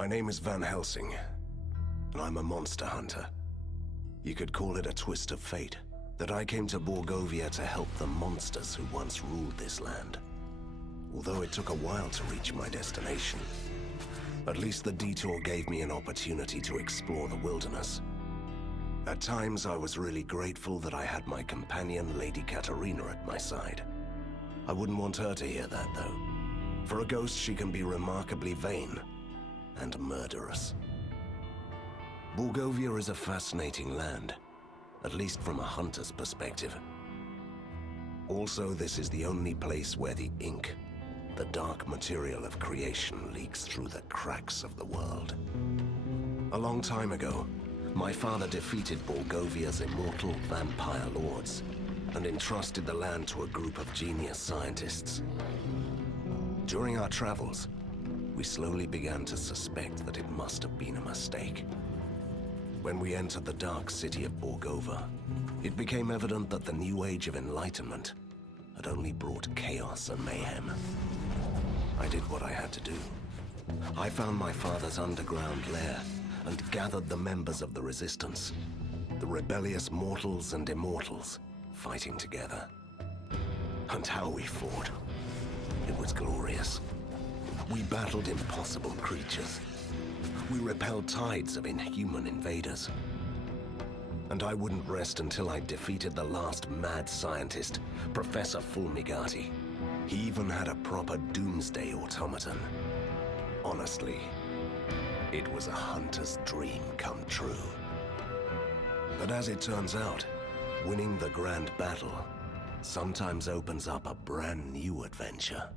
My name is Van Helsing, and I'm a monster hunter. You could call it a twist of fate, that I came to Borgovia to help the monsters who once ruled this land. Although it took a while to reach my destination, at least the detour gave me an opportunity to explore the wilderness. At times, I was really grateful that I had my companion, Lady Katerina, at my side. I wouldn't want her to hear that, though. For a ghost, she can be remarkably vain and murderous. Borgovia is a fascinating land, at least from a hunter's perspective. Also, this is the only place where the ink, the dark material of creation, leaks through the cracks of the world. A long time ago, my father defeated Borgovia's immortal vampire lords and entrusted the land to a group of genius scientists. During our travels, we slowly began to suspect that it must have been a mistake. When we entered the dark city of Borgova, it became evident that the new age of enlightenment had only brought chaos and mayhem. I did what I had to do. I found my father's underground lair and gathered the members of the resistance, the rebellious mortals and immortals, fighting together. And how we fought. It was glorious. We battled impossible creatures. We repelled tides of inhuman invaders. And I wouldn't rest until I defeated the last mad scientist, Professor Fulmigati. He even had a proper doomsday automaton. Honestly, it was a hunter's dream come true. But as it turns out, winning the grand battle sometimes opens up a brand new adventure.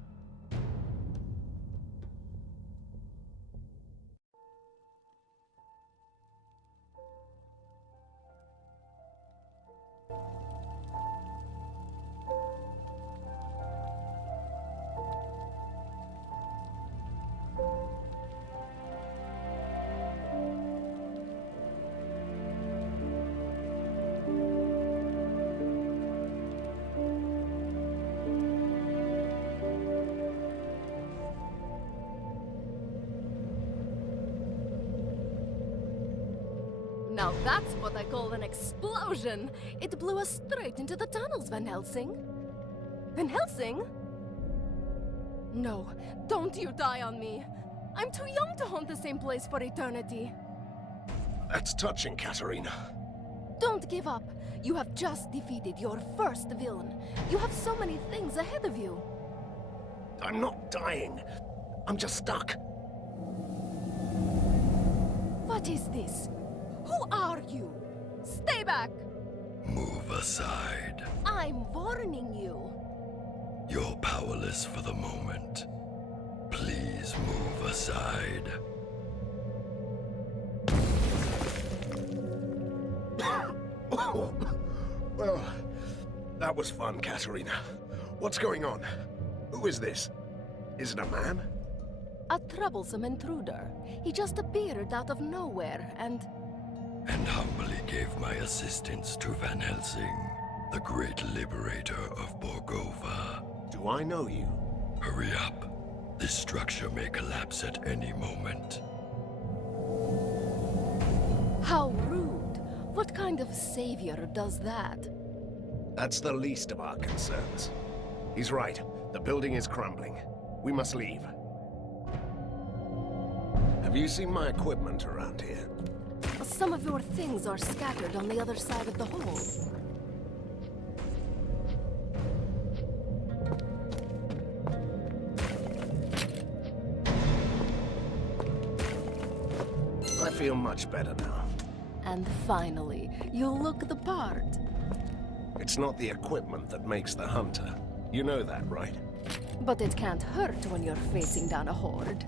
Now that's what I call an explosion! It blew us straight into the tunnels, Van Helsing. Van Helsing? No, don't you die on me. I'm too young to haunt the same place for eternity. That's touching, Katerina. Don't give up. You have just defeated your first villain. You have so many things ahead of you. I'm not dying. I'm just stuck. What is this? Who are you? Stay back! Move aside. I'm warning you. You're powerless for the moment. Please move aside. Well, that was fun, Katerina. What's going on? Who is this? Is it a man? A troublesome intruder. He just appeared out of nowhere and humbly gave my assistance to Van Helsing, the great liberator of Borgova. Do I know you? Hurry up. This structure may collapse at any moment. How rude. What kind of savior does that? That's the least of our concerns. He's right. The building is crumbling. We must leave. Have you seen my equipment around here? Some of your things are scattered on the other side of the hole. I feel much better now. And finally, you look the part. It's not the equipment that makes the hunter. You know that, right? But it can't hurt when you're facing down a horde.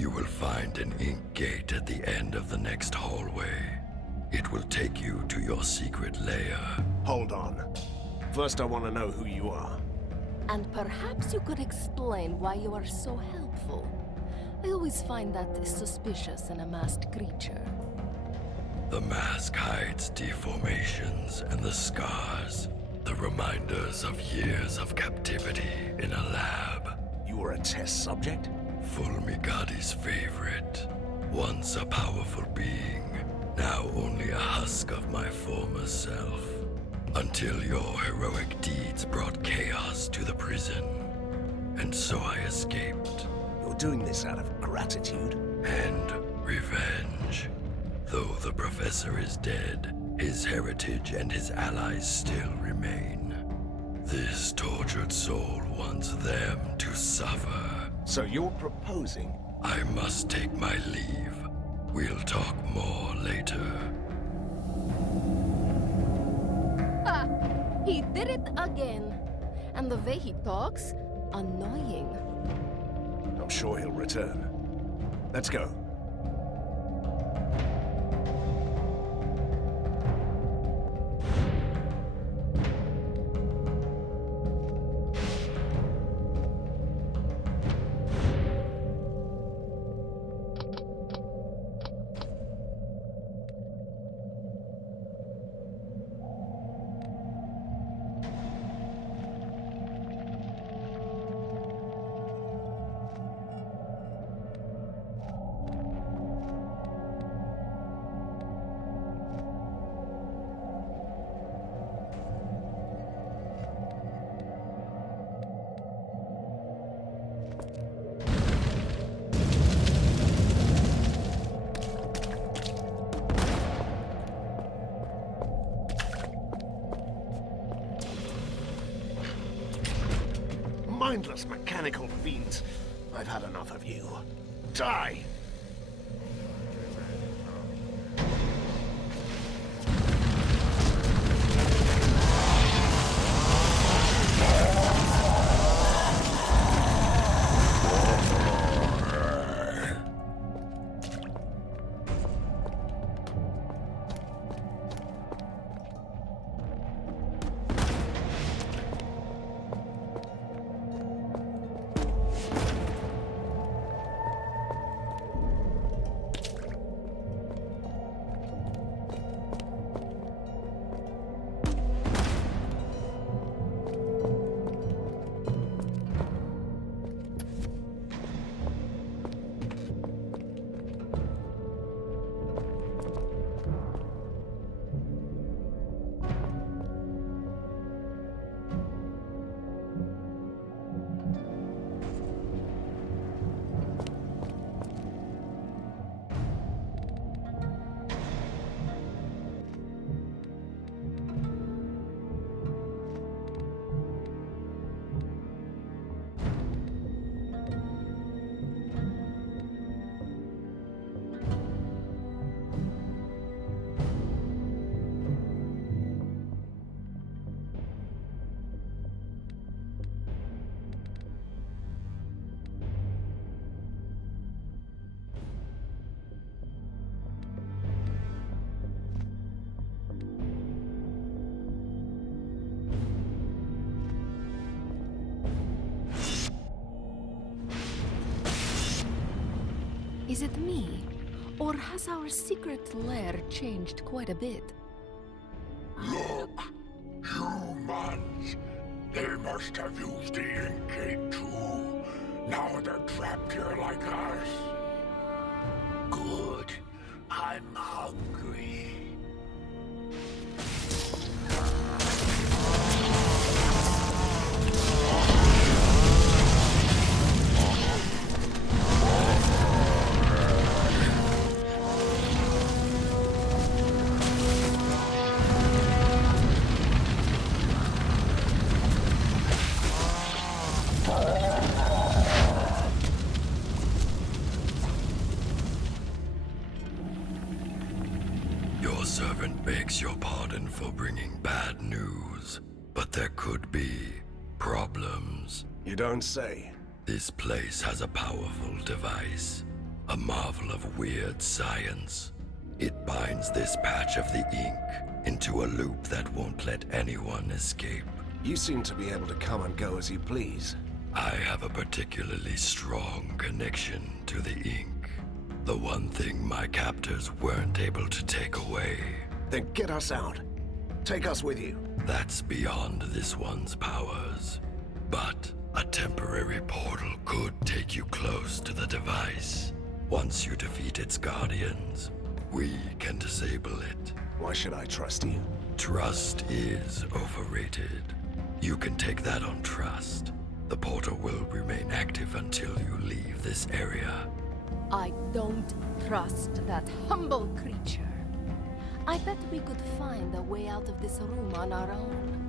You will find an ink gate at the end of the next hallway. It will take you to your secret lair. Hold on. First, I want to know who you are. And perhaps you could explain why you are so helpful. I always find that suspicious in a masked creature. The mask hides deformations and the scars, the reminders of years of captivity in a lab. You were a test subject? Fulmigadi's favorite. Once a powerful being, now only a husk of my former self. Until your heroic deeds brought chaos to the prison. And so I escaped. You're doing this out of gratitude? And revenge. Though the professor is dead, his heritage and his allies still remain. This tortured soul wants them to suffer. So you're proposing? I must take my leave. We'll talk more later. Ha! He did it again. And the way he talks, annoying. I'm sure he'll return. Let's go. Mindless mechanical fiends. I've had enough of you. Die! Is it me? Or has our secret lair changed quite a bit? Look, humans. They must have used the ink gate too. Now they're trapped here like us. Good. I'm hungry. Your servant begs your pardon for bringing bad news, but there could be problems. You don't say. This place has a powerful device. a marvel of weird science. It binds this patch of the ink into a loop that won't let anyone escape. You seem to be able to come and go as you please. I have a particularly strong connection to the ink. The one thing my captors weren't able to take away. Then get us out. Take us with you. That's beyond this one's powers. But a temporary portal could take you close to the device. Once you defeat its guardians, we can disable it. Why should I trust you? Trust is overrated. You can take that on trust. The portal will remain active until you leave this area. I don't trust that humble creature. I bet we could find a way out of this room on our own.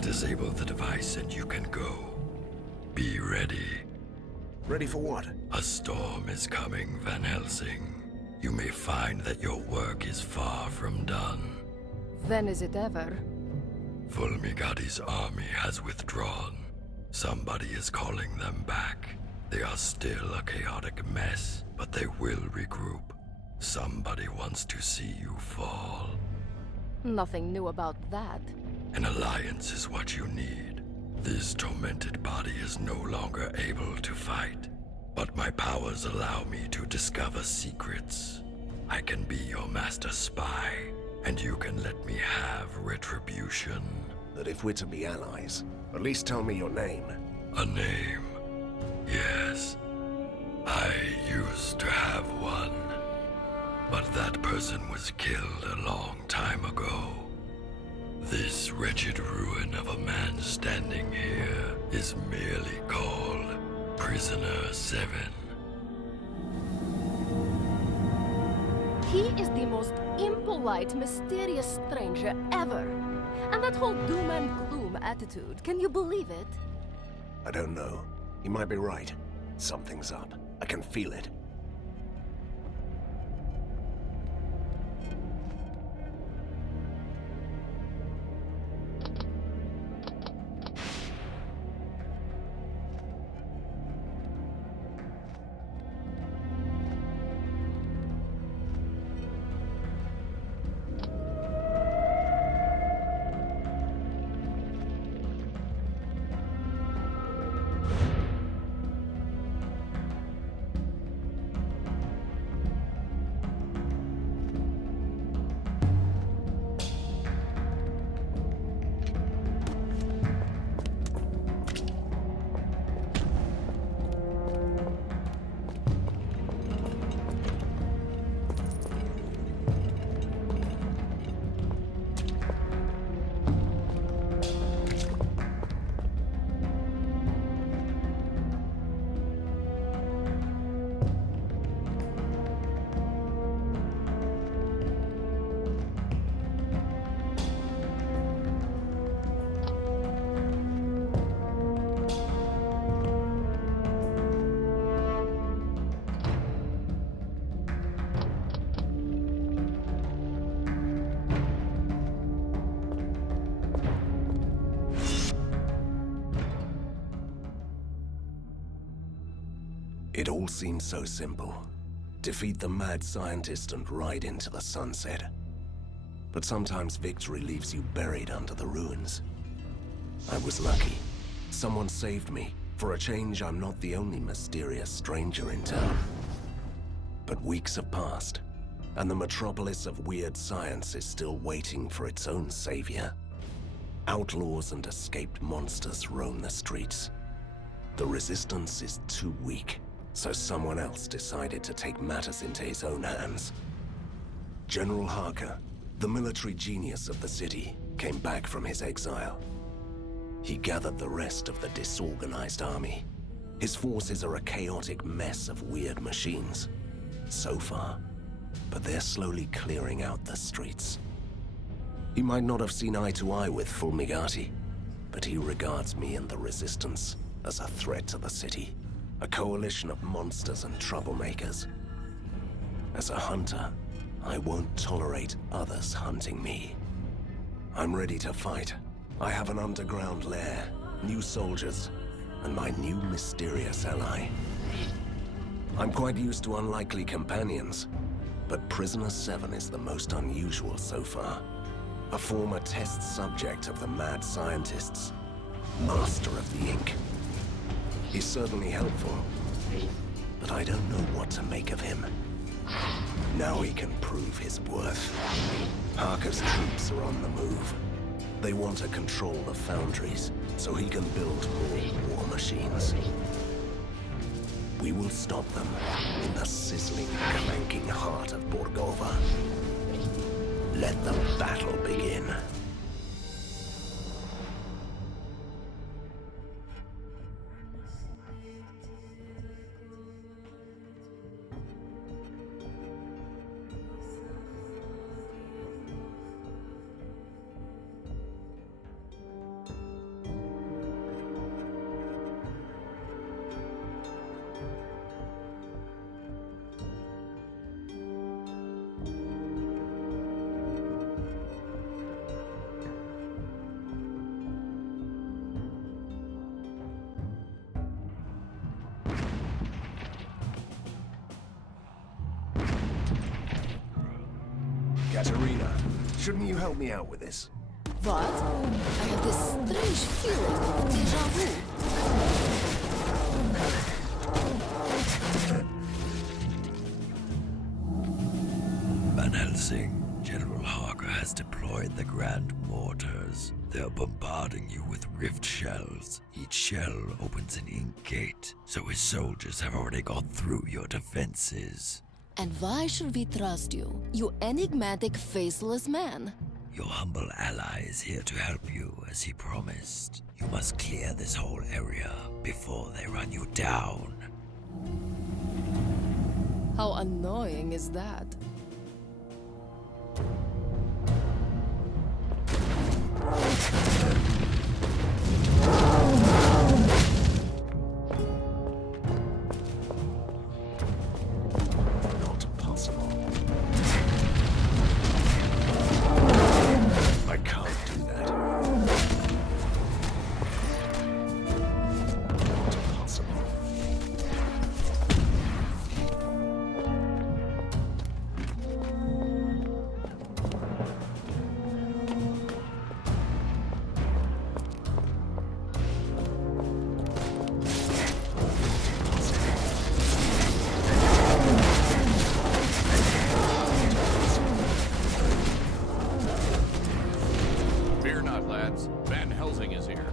Disable the device and you can go. Be ready. Ready for what? A storm is coming, Van Helsing. You may find that your work is far from done. Then is it ever? Fulmigadi's army has withdrawn. Somebody is calling them back. They are still a chaotic mess, but they will regroup. Somebody wants to see you fall. Nothing new about that. An alliance is what you need. This tormented body is no longer able to fight, but my powers allow me to discover secrets. I can be your master spy, and you can let me have retribution. That if we're to be allies, at least tell me your name. A name? Yes. I used to have one, but that person was killed a long time ago. This wretched ruin of a man standing here is merely called Prisoner 7. He is the most impolite, mysterious stranger ever. And that whole doom and gloom attitude, can you believe it? I don't know. You might be right. Something's up. I can feel it. It all seemed so simple. Defeat the mad scientist and ride into the sunset. But sometimes victory leaves you buried under the ruins. I was lucky. Someone saved me. For a change, I'm not the only mysterious stranger in town. But weeks have passed, and the metropolis of weird science is still waiting for its own savior. Outlaws and escaped monsters roam the streets. The resistance is too weak, so someone else decided to take matters into his own hands. General Harker, the military genius of the city, came back from his exile. He gathered the rest of the disorganized army. His forces are a chaotic mess of weird machines. So far, but they're slowly clearing out the streets. He might not have seen eye to eye with Fulmigati, but he regards me and the Resistance as a threat to the city, a coalition of monsters and troublemakers. As a hunter, I won't tolerate others hunting me. I'm ready to fight. I have an underground lair, new soldiers, and my new mysterious ally. I'm quite used to unlikely companions, but Prisoner 7 is the most unusual so far. A former test subject of the mad scientists, master of the ink. He's certainly helpful, but I don't know what to make of him. Now he can prove his worth. Harker's troops are on the move. They want to control the foundries, so he can build more war machines. We will stop them in the sizzling, clanking heart of Borgova. Let the battle begin. Katerina, shouldn't you help me out with this? What? I have this strange feeling of déjà vu. Van Helsing, General Harker has deployed the Grand Mortars. They're bombarding you with rift shells. Each shell opens an ink gate, so his soldiers have already gone through your defenses. And why should we trust you, you enigmatic, faceless man? Your humble ally is here to help you, as he promised. You must clear this whole area before they run you down. How annoying is that? Fear not, lads. Van Helsing is here.